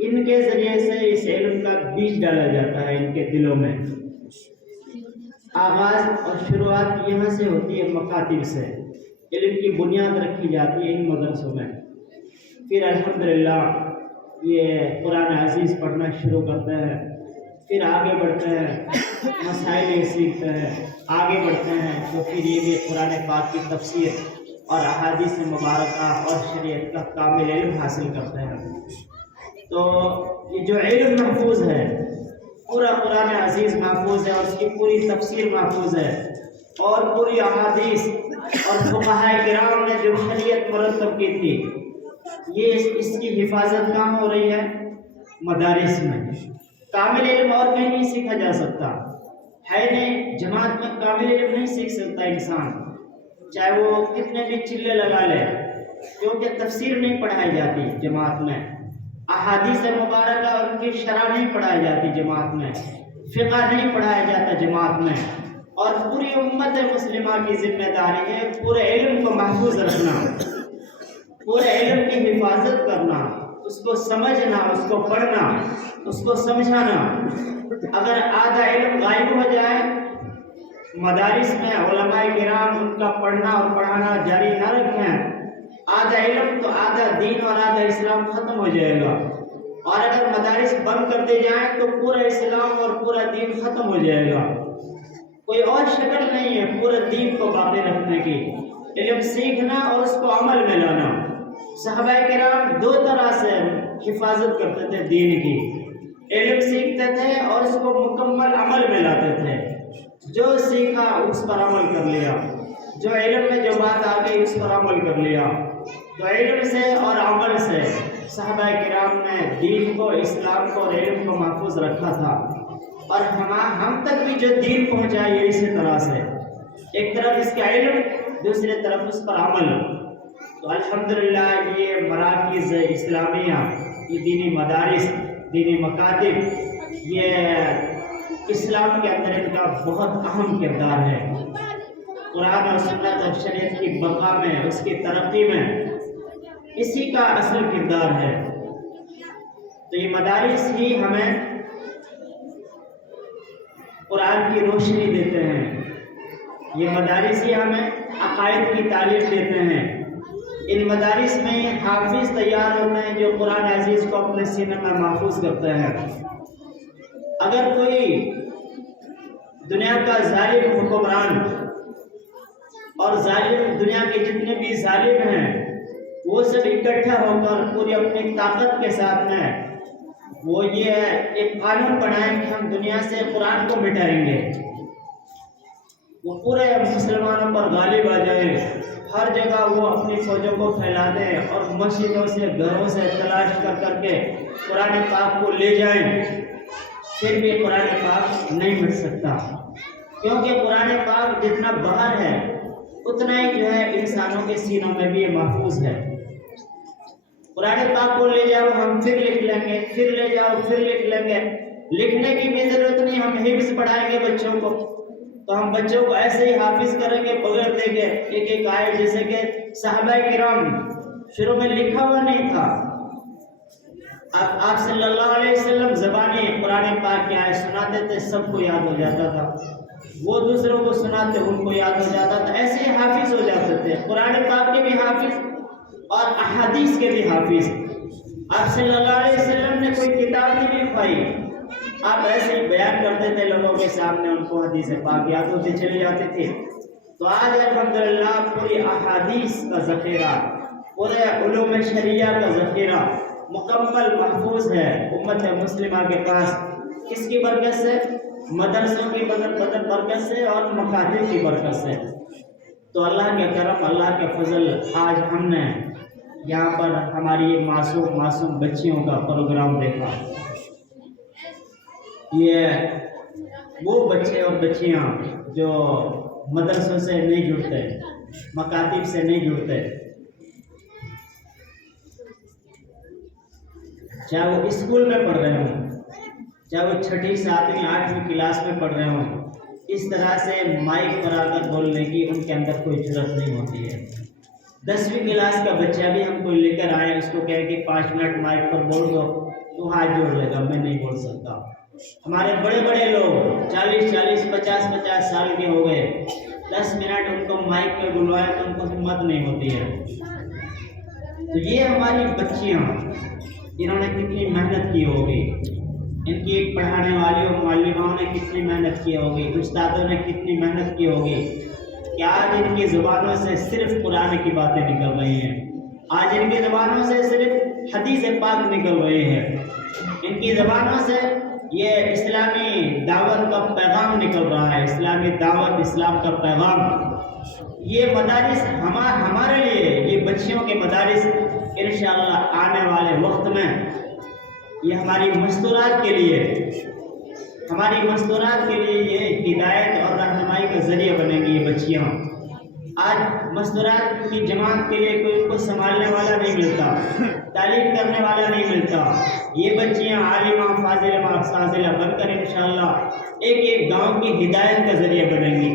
ان کے ذریعے سے اس علم کا بیج ڈالا جاتا ہے ان کے دلوں میں۔ آغاز اور شروعات یہاں سے ہوتی ہے، مکاتب سے علم کی بنیاد رکھی جاتی ہے ان مدرسوں میں۔ پھر الحمدللہ یہ قرآن عزیز پڑھنا شروع کرتے ہیں، پھر آگے بڑھتے ہیں، مسائل یہ سیکھتے ہیں، آگے بڑھتے ہیں تو پھر یہ بھی قرآن پاک کی تفسیر اور احادیث مبارکہ اور شریعت کا کامل علم حاصل کرتے ہیں۔ تو یہ جو علم محفوظ ہے، پورا قرآن عزیز محفوظ ہے اور اس کی پوری تفسیر محفوظ ہے، اور پوری احادیث اور فقہاء کرام نے جو شریعت مرتب کی تھی، یہ اس کی حفاظت کہاں ہو رہی ہے؟ مدارس میں۔ کامل علم اور کہیں نہیں سیکھا جا سکتا ہے، نہیں جماعت میں کامل علم نہیں سیکھ سکتا انسان، چاہے وہ کتنے بھی چلے لگا لے، کیونکہ تفسیر نہیں پڑھائی جاتی جماعت میں، احادیث مبارکہ اور ان کی شرح نہیں پڑھائی جاتی جماعت میں، فقہ نہیں پڑھایا جاتا جماعت میں۔ اور پوری امت مسلمہ کی ذمہ داری ہے پورے علم کو محفوظ رکھنا، پورے علم کی حفاظت کرنا، اس کو سمجھنا، اس کو پڑھنا، اس کو سمجھانا۔ اگر آدھا علم غائب ہو جائے مدارس میں، علماء کرام ان کا پڑھنا اور پڑھانا جاری نہ رکھیں، آدھا علم تو آدھا دین اور آدھا اسلام ختم ہو جائے گا۔ اور اگر مدارس بند کر دی جائیں تو پورا اسلام اور پورا دین ختم ہو جائے گا۔ کوئی اور شکل نہیں ہے پورے دین کو باقی رکھنے کی، علم سیکھنا اور اس کو عمل میں لانا۔ صحابہ کرام دو طرح سے حفاظت کرتے تھے دین کی، علم سیکھتے تھے اور اس کو مکمل عمل میں لاتے تھے، جو سیکھا اس پر عمل کر لیا، جو علم میں جو بات آ گئی اس پر عمل کر لیا۔ تو علم سے اور عمل سے صحابہ کرام نے دین کو، اسلام کو اور علم کو محفوظ رکھا تھا، اور ہم تک بھی جو دین پہنچا یہ اسی طرح سے، ایک طرف اس کا علم، دوسری طرف اس پر عمل۔ تو الحمدللہ یہ مراکز اسلامیہ، یہ دینی مدارس، دینی مکاتب، یہ اسلام کے اندر ان کا بہت اہم کردار ہے۔ قرآن اور سنت اور شریعت کی بقا میں، اس کی ترقی میں اسی کا اصل کردار ہے۔ تو یہ مدارس ہی ہمیں قرآن کی روشنی دیتے ہیں، یہ مدارس ہی ہمیں عقائد کی تعلیم دیتے ہیں۔ ان مدارس میں حافظ تیار ہوتے ہیں جو قرآن عزیز کو اپنے سینے میں محفوظ کرتے ہیں۔ اگر کوئی دنیا کا ظالم حکمران اور ظالم، دنیا کے جتنے بھی ظالم ہیں، وہ سب اکٹھا ہو کر پوری اپنی طاقت کے ساتھ میں وہ یہ ایک قانون بنائیں کہ ہم دنیا سے قرآن کو مٹائیں گے، وہ پورے مسلمانوں پر غالب آ جائے، ہر جگہ وہ اپنی فوجوں کو پھیلا دیں اور مسجدوں سے، گھروں سے تلاش کر کر کے قرآن پاک کو لے جائیں، پھر بھی قرآن پاک نہیں مٹ سکتا، کیونکہ قرآن پاک جتنا باہر ہے اتنا ہی جو ہے انسانوں کے سینوں میں بھی یہ محفوظ ہے۔ قرآن پاک کو لے جاؤ ہم پھر لکھ لیں گے، پھر لے جاؤ پھر لکھ لیں گے، لکھنے کی بھی ضرورت نہیں، ہم حفظ پڑھائیں گے بچوں کو تو ہم بچوں کو ایسے ہی حافظ کریں گے بغیر دیکھے ایک ایک آیت، جیسے کہ صحابہ کرام شروع میں لکھا ہوا نہیں تھا، آپ صلی اللہ علیہ وسلم زبانی قرآن پاک کی آیت سناتے تھے، سب کو یاد ہو جاتا تھا، وہ دوسروں کو سناتے ان کو یاد ہو جاتا تھا، ایسے ہی حافظ ہو جاتے تھے، قرآن پاک کے بھی حافظ اور احادیث کے بھی حافظ۔ آپ صلی اللہ علیہ وسلم نے کوئی کتاب نہیں لکھوائی، آپ ایسے ہی بیان کرتے تھے لوگوں کے سامنے، ان کو حدیث پاک یاد ہوتی چلی جاتی تھی۔ تو آج الحمدللہ پوری احادیث کا ذخیرہ، پورے علوم شریعہ کا ذخیرہ مکمل محفوظ ہے امت مسلمہ کے پاس، کس کی برکت سے؟ مدرسوں کی برکت سے اور مکاتب کی برکت سے۔ تو اللہ کے کرم، اللہ کے فضل، آج ہم نے یہاں پر ہماری معصوم بچیوں کا پروگرام دیکھا۔ یہ وہ بچے اور بچیاں جو مدرسوں سے نہیں جڑتے، مکاتب سے نہیں جڑتے، چاہے وہ اسکول میں پڑھ رہے ہوں، چاہے وہ 6ٹھی 7ویں 8ویں کلاس میں پڑھ رہے ہوں، اس طرح سے مائک پر آ کر بولنے کی ان کے اندر کوئی جرات نہیں ہوتی ہے۔ 10ویں کلاس کا بچہ بھی ہم کوئی لے کر آئے، اس کو کہے کہ 5 منٹ مائک پر بول دو، تو ہاتھ جوڑ لے گا میں نہیں بول سکتا۔ ہمارے بڑے بڑے لوگ 40 50 سال کے ہو گئے، 10 منٹ ان کو مائک پہ بلوایا تو ان کو ہمت نہیں ہوتی ہے۔ تو یہ ہماری بچیاں انہوں نے کتنی محنت کی ہوگی، ان کی پڑھانے والی اور معلماؤں نے کتنی محنت کی ہوگی، استادوں نے کتنی محنت کی ہوگی کہ آج ان کی زبانوں سے صرف قرآن کی باتیں نکل رہی ہیں، آج ان کی زبانوں سے صرف حدیث پاک نکل رہی ہے، ان کی زبانوں سے یہ اسلامی دعوت کا پیغام نکل رہا ہے، اسلامی دعوت، اسلام کا پیغام۔ یہ مدارس ہمارے لیے، یہ بچیوں کے مدارس انشاءاللہ آنے والے وقت میں یہ ہماری مستورات کے لیے، ہماری مستورات کے لیے یہ ہدایت اور رہنمائی کا ذریعہ بنیں گی یہ بچیاں۔ آج مستورات کی جماعت کے لیے کوئی کو سنبھالنے والا نہیں ملتا، تعلیم کرنے والا نہیں ملتا۔ یہ بچیاں عالمہ فاضلہ فاضلہ بن کر انشاءاللہ ایک ایک گاؤں کی ہدایت کا ذریعہ بنیں گی،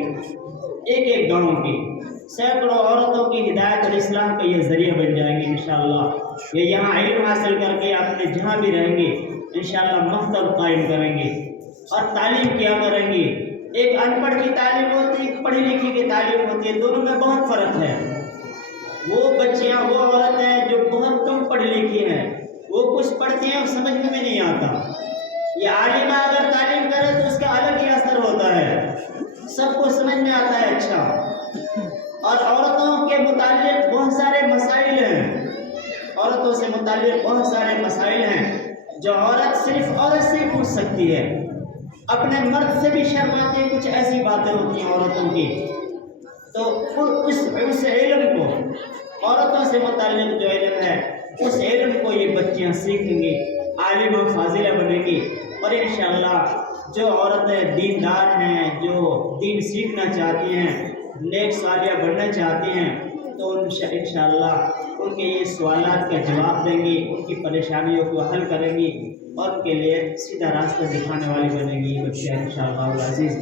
ایک ایک گاؤں کی سینکڑوں عورتوں کی ہدایت اور اسلام کا یہ ذریعہ بن جائیں گے انشاءاللہ۔ یہ یہاں علم حاصل کر کے اپنے جہاں بھی رہیں گے انشاءاللہ مکتب قائم کریں گے اور تعلیم کیا کریں گے۔ ایک ان پڑھ کی تعلیم ہوتی ہے، ایک پڑھی لکھی کی تعلیم ہوتی ہے، دونوں میں بہت فرق ہے۔ وہ بچیاں، وہ عورتیں جو بہت کم پڑھی لکھی ہیں، وہ کچھ پڑھتی ہیں اور سمجھ میں بھی نہیں آتا۔ یہ عالمہ اگر تعلیم کرے تو اس کا الگ ہی اثر ہوتا ہے، سب کو سمجھ میں آتا ہے اچھا۔ اور عورتوں کے متعلق بہت سارے مسائل ہیں، عورتوں سے متعلق بہت سارے مسائل ہیں جو عورت صرف عورت سے پوچھ سکتی ہے، اپنے مرد سے بھی شرماتی ہے، کچھ ایسی باتیں ہوتی ہیں عورتوں کی۔ تو اس علم کو، عورتوں سے متعلق جو علم ہے اس علم کو یہ بچیاں سیکھیں گی، عالمہ فاضلہ بنیں گی، اور انشاءاللہ جو عورتیں دیندار ہیں، جو دین سیکھنا چاہتی ہیں، نیک صالحہ بننا چاہتی ہیں، تو انشاءاللہ ان کے یہ سوالات کا جواب دیں گی، ان کی پریشانیوں کو حل کریں گی اور ان کے لیے سیدھا راستہ دکھانے والی بنیں گی یہ بچیاں انشاءاللہ العزیز۔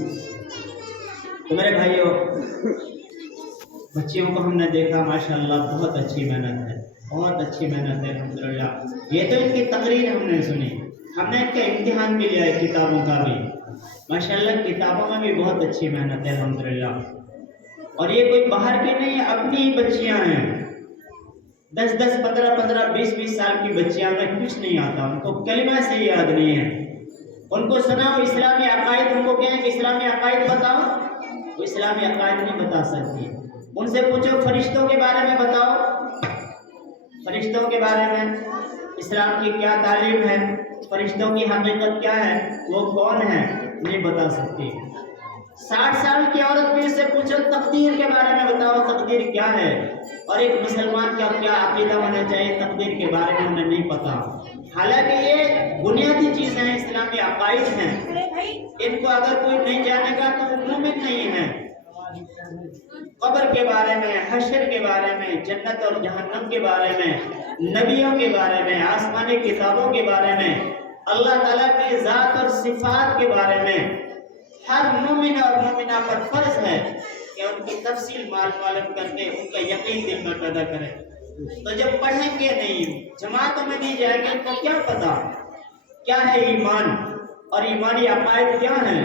تو میرے بھائیوں، بچیوں کو ہم نے دیکھا ماشاءاللہ بہت اچھی محنت ہے، بہت اچھی محنت ہے الحمدللہ۔ یہ تو ان کی تقریر ہم نے سنی، ہم نے ان کا امتحان بھی لیا ہے کتابوں کا بھی، ماشاءاللہ کتابوں میں بھی بہت اچھی محنت ہے الحمدللہ۔ اور یہ کوئی باہر کی نہیں ہے، اپنی ہی بچیاں ہیں، 10 15 20 سال کی بچیاں، میں کچھ نہیں آتا، ان کو کلمہ سے یاد نہیں ہے۔ ان کو سناؤ اسلامی عقائد، ان کو کہیں کہ اسلامی عقائد بتاؤ، وہ اسلامی عقائد نہیں بتا سکتی۔ ان سے پوچھو فرشتوں کے بارے میں بتاؤ، فرشتوں کے بارے میں اسلام کی کیا تعلیم ہے، فرشتوں کی حقیقت کیا ہے، وہ کون ہے، نہیں بتا سکتی۔ 60 سال کی عورت بھی سے پوچھو تقدیر کے بارے میں بتاؤ، تقدیر کیا ہے، اور ایک مسلمان کا کیا عقیدہ ہونا چاہیے تقدیر کے بارے میں انہیں نہیں پتا۔ حالانکہ یہ بنیادی چیز ہیں، اسلامی عقائد ہیں، ان کو اگر کوئی نہیں جانے گا تو وہ مومن نہیں ہے۔ قبر کے بارے میں، حشر کے بارے میں، جنت اور جہنم کے بارے میں، نبیوں کے بارے میں، آسمانی کتابوں کے بارے میں، اللہ تعالیٰ کی ذات اور صفات کے بارے میں ہر مومن اور مومنہ پر فرض ہے کہ ان کی تفصیل معلوم کر کے ان کا یقین دل میں پیدا کریں۔ تو جب پڑھیں گے نہیں، جماعتوں میں نہیں جائیں گے، ان کو کیا پتا کیا ہے ایمان اور ایمانی عقائد کیا ہیں۔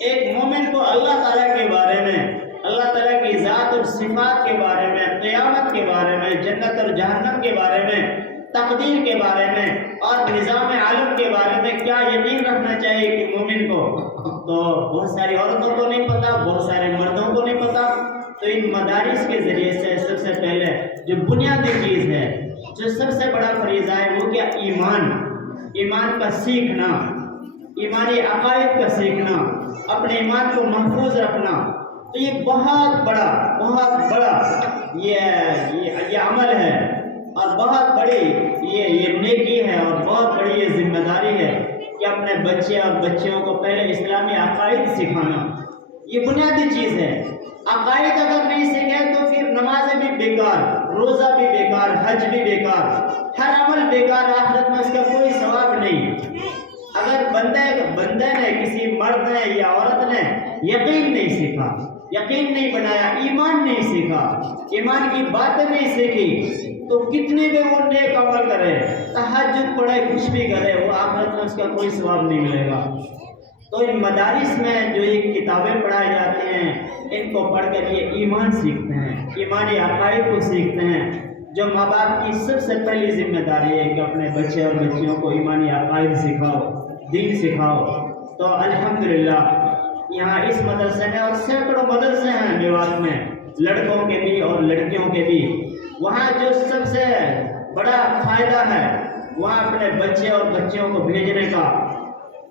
ایک مومن کو اللہ تعالیٰ کے بارے میں، اللہ تعالیٰ کی ذات اور صفات کے بارے میں، قیامت کے بارے میں، جنت اور جہنم کے بارے میں، تقدیر کے بارے میں اور نظام عالم کے بارے میں کیا یقین رکھنا چاہیے کہ مومن کو، تو بہت ساری عورتوں کو نہیں پتا، بہت سارے مردوں کو نہیں پتا۔ تو ان مدارس کے ذریعے سے سب سے پہلے جو بنیادی چیز ہے، جو سب سے بڑا فریضہ ہے، وہ کیا؟ ایمان، ایمان کا سیکھنا، ایمانی عقائد کا سیکھنا، اپنے ایمان کو محفوظ رکھنا۔ تو یہ بہت بڑا یہ عمل ہے اور بہت بڑی یہ نیکی ہے اور بہت بڑی یہ ذمہ داری ہے کہ اپنے بچے اور بچیوں کو پہلے اسلامی عقائد سکھانا، یہ بنیادی چیز ہے۔ عقائد اگر نہیں سیکھے تو پھر نمازیں بھی بیکار، روزہ بھی بیکار، حج بھی بیکار، ہر عمل بیکار، آخرت میں اس کا کوئی ثواب نہیں۔ اگر بندے نے، کسی مرد نے یا عورت نے یقین نہیں سیکھا، یقین نہیں بنایا، ایمان نہیں سیکھا، ایمان کی باتیں نہیں سیکھی، تو کتنے بھی وہ نیک عمل کرے، تہجد پڑھے، کچھ بھی کرے، وہ آخرت میں اس کا کوئی ثواب نہیں ملے گا۔ تو ان مدارس میں جو یہ کتابیں پڑھائی جاتی ہیں، ان کو پڑھ کر یہ ایمان سیکھتے ہیں، ایمانی عقائد کو سیکھتے ہیں، جو ماں باپ کی سب سے پہلی ذمہ داری ہے کہ اپنے بچے اور بچیوں کو ایمانی عقائد سکھاؤ، دین سکھاؤ۔ تو الحمدللہ یہاں اس مدرسے میں، اور سینکڑوں مدرسے ہیں میوات میں، لڑکوں کے بھی اور لڑکیوں کے بھی، وہاں جو سب سے بڑا فائدہ ہے وہاں اپنے بچے اور بچیوں کو بھیجنے کا،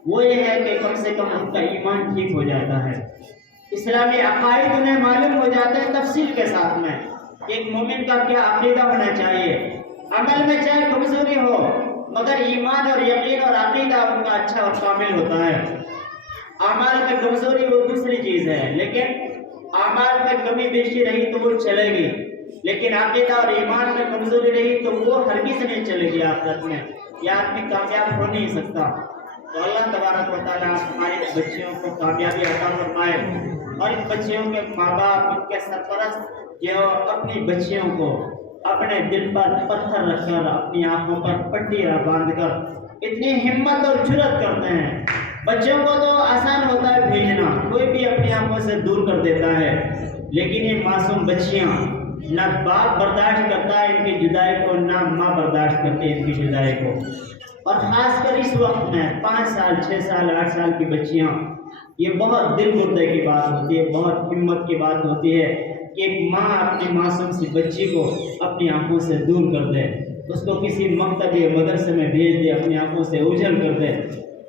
وہ یہ ہے کہ کم سے کم ان کا ایمان ٹھیک ہو جاتا ہے، اسلامی عقائد انہیں معلوم ہو جاتے ہیں تفصیل کے ساتھ میں، ایک مومن کا کیا عقیدہ ہونا چاہیے، عمل میں چاہے کمزوری ہو مگر ایمان اور یقین اور عقیدہ ان کا اچھا اور کامل ہوتا ہے۔ اعمال میں کمزوری وہ دوسری چیز ہے، لیکن اعمال میں کمی بیشی رہی تو وہ چلے گی، لیکن عقیدہ اور ایمان میں کمزوری رہی تو وہ ہرگز نہیں چلے گی آخرت میں، یہ آدمی کامیاب ہو نہیں سکتا۔ تو اللہ تبارک و تعالیٰ ہمارے بچیوں کو کامیابی عطا فرمائے، اور ان بچیوں کے ماں باپ، ان کے سرپرست جو اپنی بچیوں کو اپنے دل پر پتھر رکھ کر، اپنی آنکھوں پر پٹی باندھ کر اتنی ہمت اور جرأت کرتے ہیں۔ بچوں کو تو آسان ہوتا ہے بھیجنا، کوئی بھی اپنی آنکھوں سے دور کر دیتا ہے، لیکن یہ معصوم بچیاں، نہ باپ برداشت کرتا ہے ان کی جدائی کو، نہ ماں برداشت کرتی ہے ان کی جدائی کو، اور خاص کر اس وقت میں 5 سال 6 سال 8 سال کی بچیاں، یہ بہت دل گردے کی بات ہوتی ہے، بہت ہمت کی بات ہوتی ہے کہ ایک ماں اپنی معصوم سی بچی کو اپنی آنکھوں سے دور کر دے، اس کو کسی مکتب یا مدرسے میں بھیج دے، اپنی آنکھوں سے اوجھل کر دے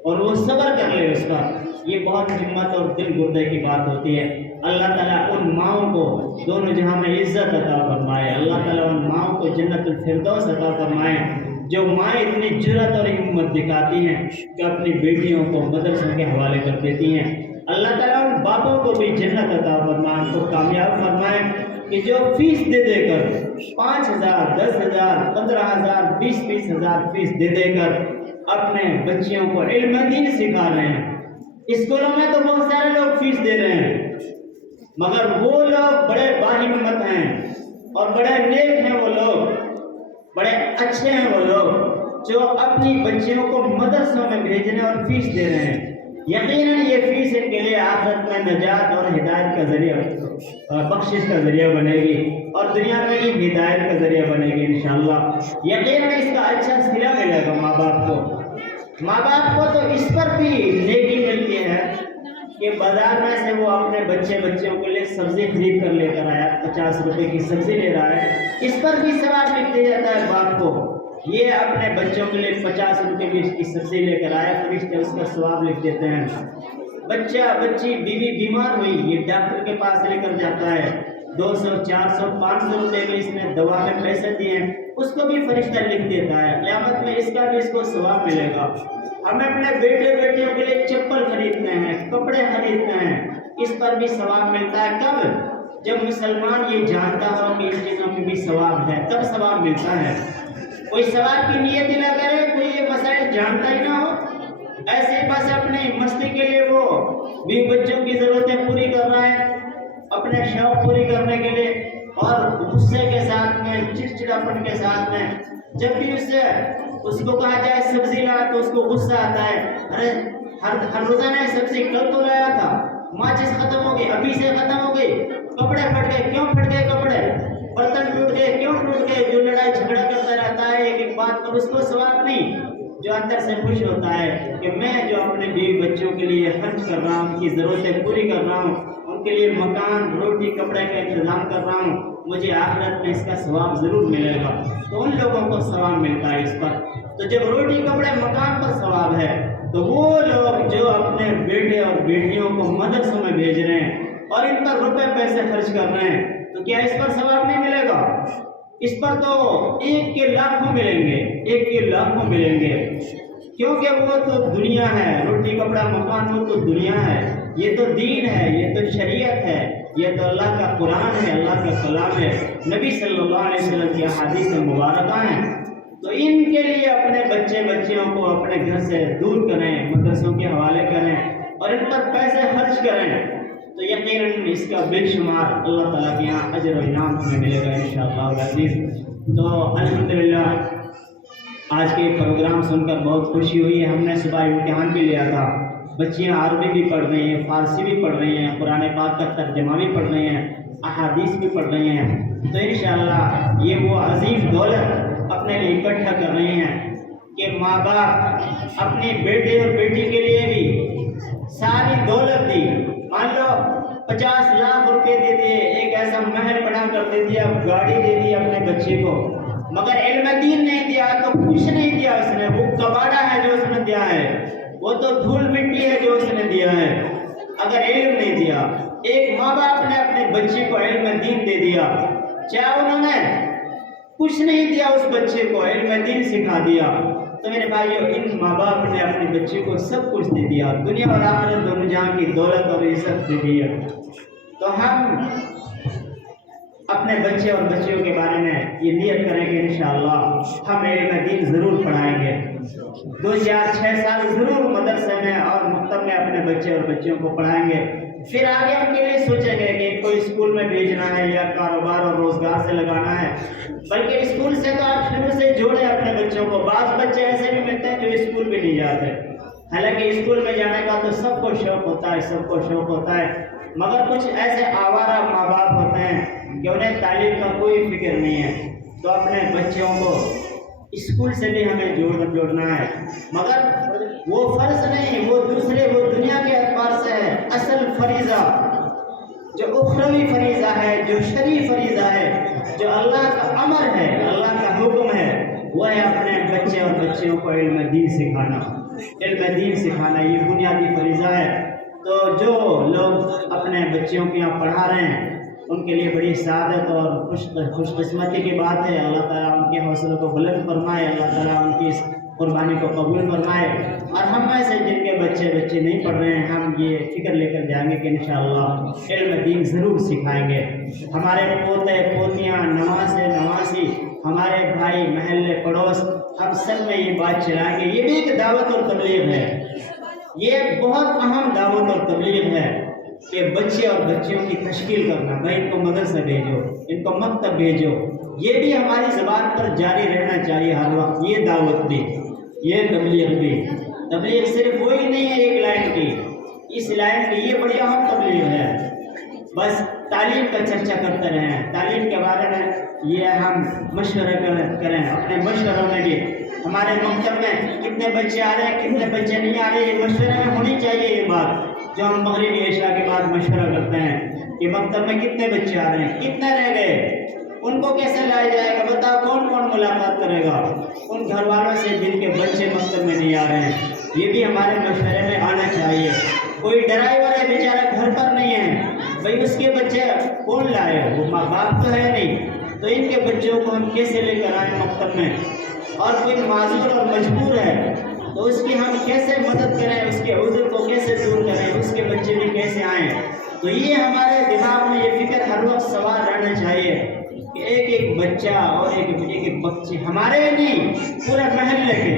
اور وہ صبر کر لے اس کا، یہ بہت ہمت اور دل گردے کی بات ہوتی ہے۔ اللہ تعالیٰ ان ماؤں کو دونوں جہاں میں عزت عطا فرمائے، اللہ تعالیٰ ان ماؤں کو جنت الفردوس عطا فرمائے، جو مائیں اتنی جرأت اور ہمت دکھاتی ہیں کہ اپنی بیٹیوں کو مدرسوں کے حوالے کر دیتی ہیں۔ اللہ تعالیٰ ان باپوں کو بھی جنت عطا فرمائے، ان کو کامیاب فرمائے کہ جو فیس دے دے کر 5,000 10,000 15,000 20 ہزار فیس دے دے کر اپنے بچیوں کو علم دین سکھا رہے ہیں۔ اسکولوں میں تو بہت سارے لوگ فیس دے رہے ہیں، مگر وہ لوگ بڑے باہمت ہیں اور بڑے نیک ہیں، وہ لوگ بڑے اچھے ہیں، وہ لوگ جو اپنی بچیوں کو مدرسوں میں بھیجنے اور فیس دے رہے ہیں۔ یقیناً یہ فیس ان کے لیے آخرت میں نجات اور ہدایت کا ذریعہ، بخشش کا ذریعہ بنے گی، اور دنیا میں بھی ہدایت کا ذریعہ بنے گی انشاءاللہ۔ یقیناً اس کا اچھا صلہ ملے گا ماں باپ کو۔ ماں باپ کو تو اس پر بھی نیکی ملتی ہے کہ بازار میں سے وہ اپنے بچیوں کے لیے سبزی خرید کر لے کر آیا، 50 روپے کی سبزی لے رہا ہے، اس پر بھی ثواب لکھ دیا جاتا ہے باپ کو۔ یہ اپنے بچوں کے لیے 50 روپے کی سبزی لے کر آیا، فرشتے اس کا ثواب لکھ دیتے ہیں۔ بچہ بچی بیوی بیمار ہوئی، یہ ڈاکٹر کے پاس لے کر جاتا ہے، 200 400 500 روپے میں اس نے دوا میں پیسے دیے، اس کو بھی فرشتہ لکھ دیتا ہے، قیامت میں اس کا بھی اس کو ثواب ملے گا۔ ہم اپنے بیٹے بیٹیوں کے لیے چپل خریدتے ہیں، کپڑے خریدتے ہیں، اس پر بھی ثواب ملتا ہے۔ کب؟ جب مسلمان یہ جانتا ہو کہ ان چیزوں میں بھی ثواب ہے، تب ثواب ملتا ہے۔ کوئی ثواب کی نیت ہی نہ کرے، کوئی یہ مسائل جانتا ہی نہ ہو، ایسے بس اپنی مستی کے لیے وہ بھی بچوں کی ضرورتیں پوری کر رہا ہے، اپنے شوق پوری کرنے کے لیے، اور غصے کے ساتھ میں، چڑچڑاپن کے ساتھ میں، جب بھی اس کو کہا جائے سبزی لا تو اس کو غصہ آتا ہے، ارے ہر روزانہ سبزی کل تو لایا تھا، ماچس ختم ہو گئی، ابھی سے ختم ہو گئی، کپڑے پھٹ گئے، کیوں پھٹ گئے کپڑے، برتن ٹوٹ گئے، کیوں ٹوٹ گئے، جو لڑائی جھگڑا کرتا رہتا ہے ایک بات پر، اس کو ثواب نہیں، جو اندر سے خوش ہوتا ہے کہ میں جو اپنے بیوی بچوں کے لیے خرچ کر رہا ہوں، ان کی ضرورتیں پوری کر رہا ہوں، ان کے لیے مکان روٹی کپڑے کا انتظام کر رہا ہوں، مجھے آخرت میں اس کا ثواب ضرور ملے گا، تو ان لوگوں کو ثواب ملتا ہے اس پر۔ تو جب روٹی کپڑے مکان پر ثواب ہے، تو وہ لوگ جو اپنے بیٹے اور بیٹیوں کو مدرسوں میں بھیج رہے ہیں اور ان پر روپے پیسے خرچ کر رہے ہیں، تو کیا اس پر ثواب نہیں ملے گا؟ اس پر تو 1 کے لاکھوں ملیں گے، 1 کے لاکھوں ملیں گے، کیونکہ وہ تو دنیا ہے، روٹی کپڑا مکان وہ تو دنیا ہے، یہ تو دین ہے، یہ تو شریعت ہے، یہ تو اللہ کا قرآن ہے، اللہ کا کلام ہے، نبی صلی اللہ علیہ وسلم کی احادیث مبارکہ ہیں۔ تو ان کے لیے اپنے بچیوں کو اپنے گھر سے دور کریں، مدرسوں کے حوالے کریں اور ان پر پیسے خرچ کریں، تو یقیناً اس کا بے شمار اللہ تعالیٰ کے یہاں اجر و انعام ہمیں ملے گا انشاءاللہ العزیز۔ تو الحمدللہ آج کے پروگرام سن کر بہت خوشی ہوئی ہے۔ ہم نے صبح امتحان بھی لیا تھا، بچیاں عربی بھی پڑھ رہی ہیں، فارسی بھی پڑھ رہی ہیں، قرآن پاک کا ترجمہ بھی پڑھ رہی ہیں، احادیث بھی پڑھ رہی ہیں۔ تو انشاءاللہ یہ وہ عظیم دولت اپنے لیے اکٹھا کر رہی ہیں کہ ماں باپ اپنی بیٹے اور بیٹی کے لیے بھی ساری دولت دی، مان لو 50 لاکھ روپے دے دیے، ایک ایسا محل بنا کر دے دیا، گاڑی دے دی اپنے بچے کو، مگر علم دین نہیں دیا تو کچھ نہیں دیا اس نے۔ وہ کباڑا ہے جو اس نے دیا ہے، وہ تو دھول مٹی ہے جو اس نے دیا ہے، اگر علم نہیں دیا۔ ایک ماں باپ نے اپنے بچے کو علم دین دے دیا، چاہے انہوں نے کچھ نہیں دیا اس بچے کو، علم دین سکھا دیا، تو میرے بھائیو ان ماں باپ نے اپنے بچے کو سب کچھ دے دیا، دنیا اور آخرت دونوں جہاں کی دولت اور عزت دے دی ہے۔ تو ہم اپنے بچے اور بچیوں کے بارے میں یہ نیت کریں کہ انشاءاللہ ہم علم دین ضرور پڑھائیں گے، 2 4 6 سال ضرور مدرسے میں اور مکتب میں اپنے بچے اور بچیوں کو پڑھائیں گے، پھر آگے ان کے لیے سوچیں گے کہ کوئی اسکول میں بھیجنا ہے یا کاروبار اور روزگار سے لگانا ہے، بلکہ اسکول سے تو آپ شروع سے جوڑیں اپنے بچوں کو۔ بعض بچے ایسے بھی ملتے ہیں جو اسکول بھی نہیں جاتے، حالانکہ اسکول میں جانے کا تو سب کو شوق ہوتا ہے، سب کو شوق ہوتا ہے، مگر کچھ ایسے آوارہ ماں باپ ہوتے ہیں کہ انہیں تعلیم کا کوئی فکر نہیں ہے۔ تو اپنے بچوں کو اسکول سے بھی ہمیں جوڑنا ہے، مگر وہ فرض نہیں، وہ دوسرے وہ دنیا کے اعتبار سے ہے۔ اصل فریضہ جو اخروی فریضہ ہے، جو شرعی فریضہ ہے، جو اللہ کا امر ہے، اللہ کا حکم ہے، وہ ہے اپنے بچے اور بچیوں کو علم دین سکھانا۔ علم دین سکھانا یہ بنیادی فریضہ ہے۔ تو جو لوگ اپنے بچوں کو یہاں پڑھا رہے ہیں ان کے لیے بڑی سعادت اور خوش قسمتی کی بات ہے۔ اللہ تعالیٰ ان کے حوصلوں کو بلند فرمائے، اللہ تعالیٰ ان کی اس قربانی کو قبول فرمائے، اور ہم میں سے جن کے بچے نہیں پڑھ رہے ہیں ہم یہ فکر لے کر جائیں گے کہ انشاءاللہ علم دین ضرور سکھائیں گے۔ ہمارے پوتے پوتیاں، نواسی، ہمارے بھائی، محلے، پڑوس، ہم سب میں یہ بات چلائیں گے۔ یہ بھی ایک دعوت اور تبلیغ ہے، یہ بہت اہم دعوت اور تبلیغ ہے کہ بچے اور بچیوں کی تشکیل کرنا، بھائی ان کو مدرسہ بھیجو، ان کو مکتب بھیجو، یہ بھی ہماری زبان پر جاری رہنا چاہیے ہر وقت۔ یہ دعوت بھی، یہ تبلیغ بھی، تبلیغ صرف وہی نہیں ہے ایک لائن کی، اس لائن کی یہ بڑی اہم تبلیغ ہے۔ بس تعلیم کا چرچا کرتے رہیں، تعلیم کے بارے میں یہ ہم مشورہ کریں، اپنے مشوروں میں بھی ہمارے مکتب میں کتنے بچے آ رہے ہیں، کتنے بچے نہیں آ رہے، یہ مشورے میں ہونی چاہیے یہ بات، جو ہم مغربی عشاء کے بعد مشورہ کرتے ہیں کہ مکتب میں کتنے بچے آ رہے ہیں، کتنے رہ گئے، ان کو کیسے لایا جائے گا، بتاؤ کون کون ملاقات کرے گا ان گھر والوں سے جن کے بچے مکتب میں نہیں آ رہے ہیں، یہ بھی ہمارے مشورے میں آنا چاہیے۔ کوئی ڈرائیور ہے بیچارہ گھر پر نہیں ہے، بھائی اس کے بچے کون لائے، وہ ماں باپ تو ہے نہیں، تو ان کے بچوں کو ہم کیسے لے کر آئیں مکتب میں، اور کوئی معذور اور مجبور ہے تو اس کی ہم کیسے مدد کریں، اس کے عذر کو کیسے دور کریں، اس کے بچے بھی کیسے آئیں۔ تو یہ ہمارے دماغ میں یہ فکر ہر وقت سوال رہنا چاہیے کہ ایک بچہ اور ایک بچی، ہمارے نہیں پورے محلے کے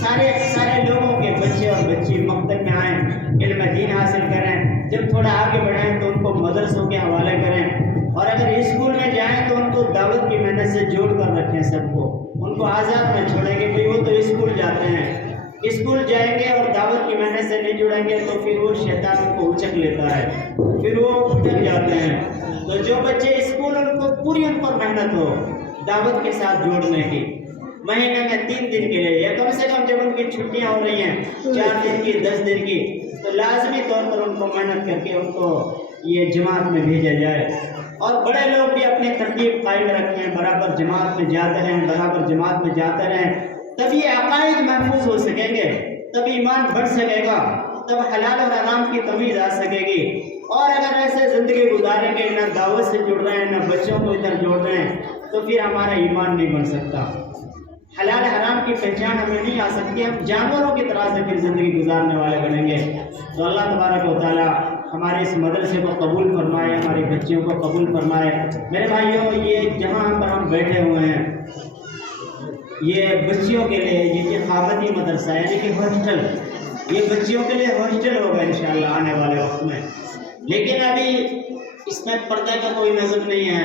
سارے لوگوں کے بچے اور بچی مکتب میں آئیں، علم دین حاصل کریں، جب تھوڑا آگے بڑھیں تو ان کو مدرسوں کے حوالے کریں، اور اگر اسکول میں جائیں تو ان کو دعوت کی محنت سے جوڑ کر رکھیں، سب کو ان کو آزاد نہ چھوڑیں گے، بھئی وہ تو اسکول جاتے ہیں، اسکول جائیں گے اور دعوت کی محنت سے نہیں جڑیں گے تو پھر وہ شیطان ان کو اچک لیتا ہے، پھر وہ اٹک جاتے ہیں۔ تو جو بچے اسکول ان کو پوری ان پر محنت ہو دعوت کے ساتھ جوڑنے کی، مہینے میں 3 دن کے لیے یا کم سے کم جب ان کی چھٹیاں ہو رہی ہیں 4 دن کی 10 دن کی، تو لازمی طور پر ان کو محنت کر کے ان کو یہ جماعت میں بھیجا جائے، اور بڑے لوگ بھی اپنی ترتیب قائم رکھیں، برابر جماعت میں جاتے رہیں، تب یہ عقائد محفوظ ہو سکیں گے، تب ایمان بڑھ سکے گا، تب حلال اور حرام کی تمیز آ سکے گی۔ اور اگر ایسے زندگی گزاریں گے، نہ دعوت سے جڑ رہے ہیں، نہ بچوں کو ادھر جوڑ رہے ہیں، تو پھر ہمارا ایمان نہیں بن سکتا، حلال حرام کی پہچان ہمیں نہیں آ سکتی، ہم جانوروں کی طرح سے پھر زندگی گزارنے والے بنیں گے۔ تو اللہ تبارک و تعالیٰ ہمارے اس مدرسے کو قبول فرمائے، ہمارے بچیوں کو قبول فرمائے۔ میرے بھائیوں، یہ جہاں پر ہم بیٹھے ہوئے ہیں یہ بچیوں کے لیے یہ اقامتی مدرسہ ہے، یعنی کہ ہاسٹل، یہ بچیوں کے لیے ہاسٹل ہوگا انشاءاللہ آنے والے وقت میں، لیکن ابھی اس میں پردے کا کوئی نظم نہیں ہے،